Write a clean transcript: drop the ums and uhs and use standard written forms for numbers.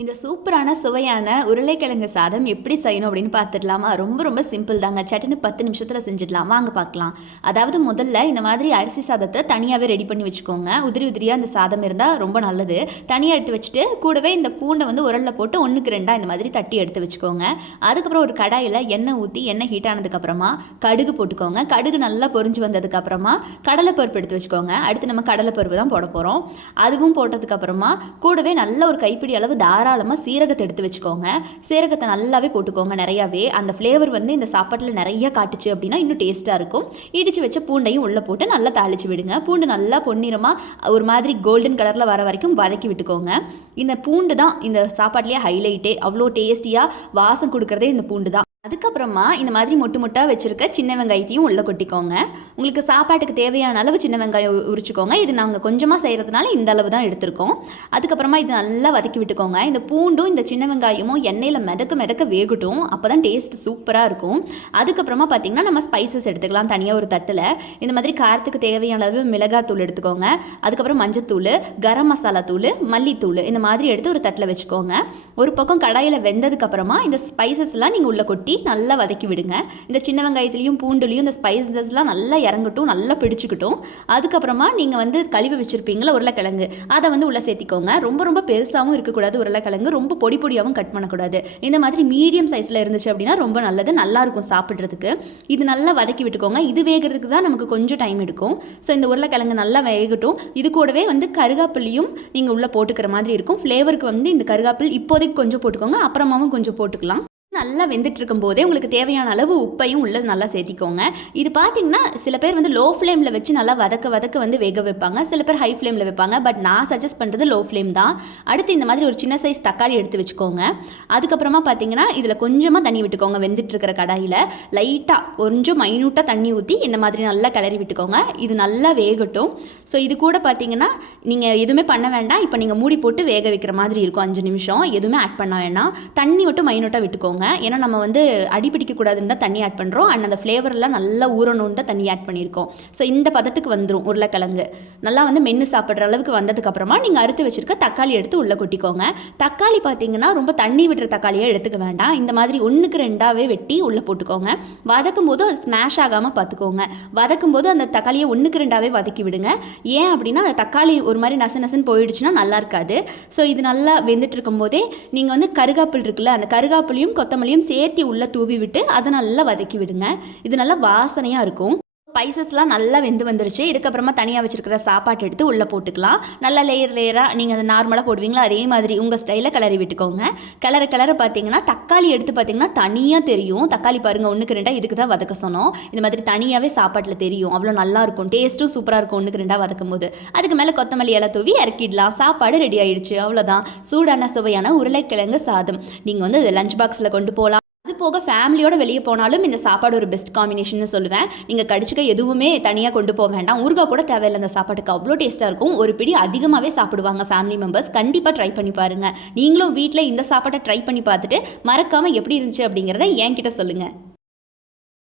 இந்த சூப்பரான சுவையான உருளைக்கிழங்கு சாதம் எப்படி செய்யணும் அப்படின்னு பார்த்துடலாமா? ரொம்ப ரொம்ப சிம்பிள் தாங்க. சட்டுன்னு 10 நிமிஷத்தில் செஞ்சிடலாம். வாங்க பார்க்கலாம். அதாவது முதல்ல இந்த மாதிரி அரிசி சாதத்தை தனியாகவே ரெடி பண்ணி வச்சுக்கோங்க. உதிரி உதிரியாக அந்த சாதம் இருந்தால் ரொம்ப நல்லது. தனியாக எடுத்து வச்சுட்டு கூடவே இந்த பூண்டை வந்து உரலில் போட்டு 1க்கு 2 இந்த மாதிரி தட்டி எடுத்து வச்சுக்கோங்க. அதுக்கப்புறம் ஒரு கடாயில் எண்ணெய் ஊற்றி எண்ணெய் ஹீட் ஆனதுக்கப்புறமா கடுகு போட்டுக்கோங்க. கடுகு நல்லா பொரிஞ்சு வந்ததுக்கப்புறமா கடலைப்பருப்பு எடுத்து வச்சுக்கோங்க. அடுத்து நம்ம கடலைப்பருப்பு தான் போட போகிறோம். அதுவும் போட்டதுக்கப்புறமா கூடவே நல்ல ஒரு கைப்பிடி அளவு தாராளமாக சீரகத்தை எடுத்து வச்சுக்கோங்க. சீரகத்தை நல்லாவே போட்டுக்கோங்க நிறையாவே. அந்த ஃப்ளேவர் வந்து இந்த சாப்பாட்டில் நிறைய காட்டுச்சு அப்படின்னா இன்னும் டேஸ்ட்டாக இருக்கும். இடித்து வச்ச பூண்டையும் உள்ளே போட்டு நல்லா தாளித்து விடுங்க. பூண்டு நல்லா பொன்னிறமாக ஒரு மாதிரி கோல்டன் கலரில் வர வரைக்கும் வதக்கி விட்டுக்கோங்க. இந்த பூண்டு தான் இந்த சாப்பாட்லேயே ஹைலைட்டே. அவ்வளோ டேஸ்டியாக வாசம் கொடுக்குறதே இந்த பூண்டு தான். அதுக்கப்புறமா இந்த மாதிரி மொட்டு மொட்டாக வச்சுருக்க சின்ன வெங்காயத்தையும் உள்ளே கொட்டிக்கோங்க. உங்களுக்கு சாப்பாட்டுக்கு தேவையான அளவு சின்ன வெங்காயம் உரிச்சுக்கோங்க. இது நாங்கள் கொஞ்சமாக செய்கிறதுனால இந்த அளவு தான் எடுத்திருக்கோம். அதுக்கப்புறமா இது நல்லா வதக்கி விட்டுக்கோங்க. இந்த பூண்டும் இந்த சின்ன வெங்காயமும் எண்ணெயில் மிதக்க மிதக்க வேகட்டும். அப்போ தான் டேஸ்ட் சூப்பராக இருக்கும். அதுக்கப்புறமா பார்த்திங்கன்னா நம்ம ஸ்பைசஸ் எடுத்துக்கலாம். தனியாக ஒரு தட்டில் இந்த மாதிரி காரத்துக்கு தேவையான அளவு மிளகாத்தூள் எடுத்துக்கோங்க. அதுக்கப்புறம் மஞ்சத்தூள், கரம் மசாலா தூள், மல்லித்தூள் இந்த மாதிரி எடுத்து ஒரு தட்டில் வச்சுக்கோங்க. ஒரு பக்கம் கடாயில் வெந்ததுக்கப்புறமா இந்த ஸ்பைசஸ்லாம் நீங்கள் உள்ளே கொட்டி நல்லா வதக்கி விடுங்க. இந்த சின்ன வெங்காயத்துலையும் பூண்டுலையும் இந்த ஸ்பைசஸ்லாம் நல்லா இறங்கட்டும், நல்லா பிடிச்சிக்கிட்டும். அதுக்கப்புறமா நீங்கள் வந்து கழுவி வச்சுருப்பீங்களா உருளைக்கிழங்கு, அதை வந்து உள்ளே சேர்த்திக்கோங்க. ரொம்ப ரொம்ப பெருசாகவும் இருக்கக்கூடாது உருளைக்கிழங்கு, ரொம்ப பொடி பொடியாகவும் கட் பண்ணக்கூடாது. இந்த மாதிரி மீடியம் சைஸில் இருந்துச்சு அப்படின்னா ரொம்ப நல்லது, நல்லாயிருக்கும் சாப்பிட்றதுக்கு. இது நல்லா வதக்கி விட்டுக்கோங்க. இது வேகிறதுக்கு தான் நமக்கு கொஞ்சம் டைம் எடுக்கும். ஸோ இந்த உருளைக்கிழங்கு நல்லா வேகட்டும். இது கூடவே வந்து கருகாப்பிலையும் நீங்கள் உள்ளே போட்டுக்கிற மாதிரி இருக்கும். ஃப்ளேவருக்கு வந்து இந்த கருகாப்பில் இப்போதைக்கு கொஞ்சம் போட்டுக்கோங்க, அப்புறமாவும் கொஞ்சம் போட்டுக்கலாம். நல்லா வெந்துட்டு இருக்கும் போதே உங்களுக்கு தேவையான அளவு உப்பையும் உள்ள நல்லா சேர்த்திக்கோங்க. இது பார்த்தீங்கன்னா சில பேர் வந்து லோ ஃப்ளேமில் வச்சு நல்லா வதக்க வந்து வேக வைப்பாங்க. சில பேர் ஹை ஃப்ளேமில் வைப்பாங்க. பட் நான் சஜஸ்ட் பண்ணுறது லோ ஃப்ளேம் தான். அடுத்து இந்த மாதிரி ஒரு சின்ன சைஸ் தக்காளி எடுத்து வச்சுக்கோங்க. அதுக்கப்புறமா பார்த்தீங்கன்னா இதில் கொஞ்சமாக தண்ணி விட்டுக்கோங்க. வெந்துட்டு இருக்கிற கடாயில் லைட்டாக கொஞ்சம் மைனூட்டாக தண்ணி ஊற்றி இந்த மாதிரி நல்லா கிளறி விட்டுக்கோங்க. இது நல்லா வேகட்டும். ஸோ இது கூட பார்த்தீங்கன்னா நீங்கள் எதுவுமே பண்ண வேண்டாம். இப்போ நீங்கள் மூடி போட்டு வேக வைக்கிற மாதிரி இருக்கும் 5 நிமிஷம். எதுவுமே ஆட் பண்ண வேண்டாம். தண்ணி மட்டும் மைனூட்டாக விட்டுக்கோங்க. ஏன்னா நம்ம வந்து அடிப்பிடிக்கக்கூடாதுன்னு தான் தண்ணி ஆட் பண்ணுறோம். அண்ட் அந்த ஃப்ளேவர்லாம் நல்லா ஊறணுன்னு தான் தண்ணி ஆட் பண்ணியிருக்கோம். ஸோ இந்த பதத்துக்கு வந்துடும் உருளைக்கிழங்கு. நல்லா வந்து மென்று சாப்பிட்ற அளவுக்கு வந்ததுக்கப்புறமா நீங்கள் அறுத்து வச்சுருக்க தக்காளி எடுத்து உள்ளே கொட்டிக்கோங்க. தக்காளி பார்த்தீங்கன்னா ரொம்ப தண்ணி விடுற தக்காளியாக எடுத்துக்க வேண்டாம். இந்த மாதிரி 1க்கு 2 வெட்டி உள்ளே போட்டுக்கோங்க. வதக்கும் போது அது ஸ்மாஷ் ஆகாமல் பார்த்துக்கோங்க. வதக்கும் போது அந்த தக்காளியை 1க்கு 2 வதக்கி விடுங்க. ஏன் அப்படின்னா அந்த தக்காளி ஒரு மாதிரி நசுன்னு போயிடுச்சுன்னா நல்லா இருக்காது. ஸோ இது நல்லா வெந்துட்டு இருக்கும் போதே நீங்கள் வந்து கருகாப்பில் இருக்குல்ல, அந்த கருகாப்பிலையும் கொத்தமல்லியும் சேர்த்து உள்ளே தூவி விட்டு அதை நல்லா வதக்கி விடுங்க. இது நல்லா வாசனையாக இருக்கும். ஸ்பைசஸ்லாம் நல்லா வெந்து வந்துருச்சு. இதுக்கப்புறமா தனியாக வச்சுருக்கிற சாப்பாட்டு எடுத்து உள்ளே போட்டுக்கலாம். நல்லா லேயராக நீங்கள் அதை நார்மலாக போடுவீங்களா அதே மாதிரி உங்கள் ஸ்டைலில் கிளறி விட்டுக்கோங்க. கிளற பார்த்தீங்கன்னா தக்காளி எடுத்து பார்த்தீங்கன்னா தனியாக தெரியும். தக்காளி பாருங்கள் 1க்கு 2 இதுக்கு தான் வதக்க சொன்னோம். இந்த மாதிரி தனியாகவே சாப்பாட்டில் தெரியும். அவ்வளோ நல்லாயிருக்கும். டேஸ்ட்டும் சூப்பராக இருக்கும் 1க்கு 2 வதக்கும் போது. அதுக்கு மேலே கொத்தமல்லி இலை தூவி இறக்கிடலாம். சாப்பாடு ரெடி ஆகிடுச்சு. அவ்வளோதான். சூடான சுவையான உருளைக்கிழங்கு சாதம். நீங்கள் வந்து லஞ்ச் பாக்ஸில் கொண்டு போகலாம். அது போக ஃபேமிலியோட வெளியே போனாலும் இந்த சாப்பாடு ஒரு பெஸ்ட் காம்பினேஷன் சொல்லுவேன். நீங்கள் கடிச்சிக்க எதுவுமே தனியாக கொண்டு போக வேண்டாம். ஊறுகாய் கூட தேவையில்லை. அந்த சாப்பாட்டுக்கு அவ்வளோ டேஸ்ட்டாக இருக்கும். ஒரு பிடி அதிகமாகவே சாப்பிடுவாங்க ஃபேமிலி மெம்பர்ஸ். கண்டிப்பாக ட்ரை பண்ணி பாருங்கள். நீங்களும் வீட்டில் இந்த சாப்பாட்டை ட்ரை பண்ணி பார்த்துட்டு மறக்காமல் எப்படி இருந்துச்சு அப்படிங்கிறத என்கிட்ட சொல்லுங்கள்.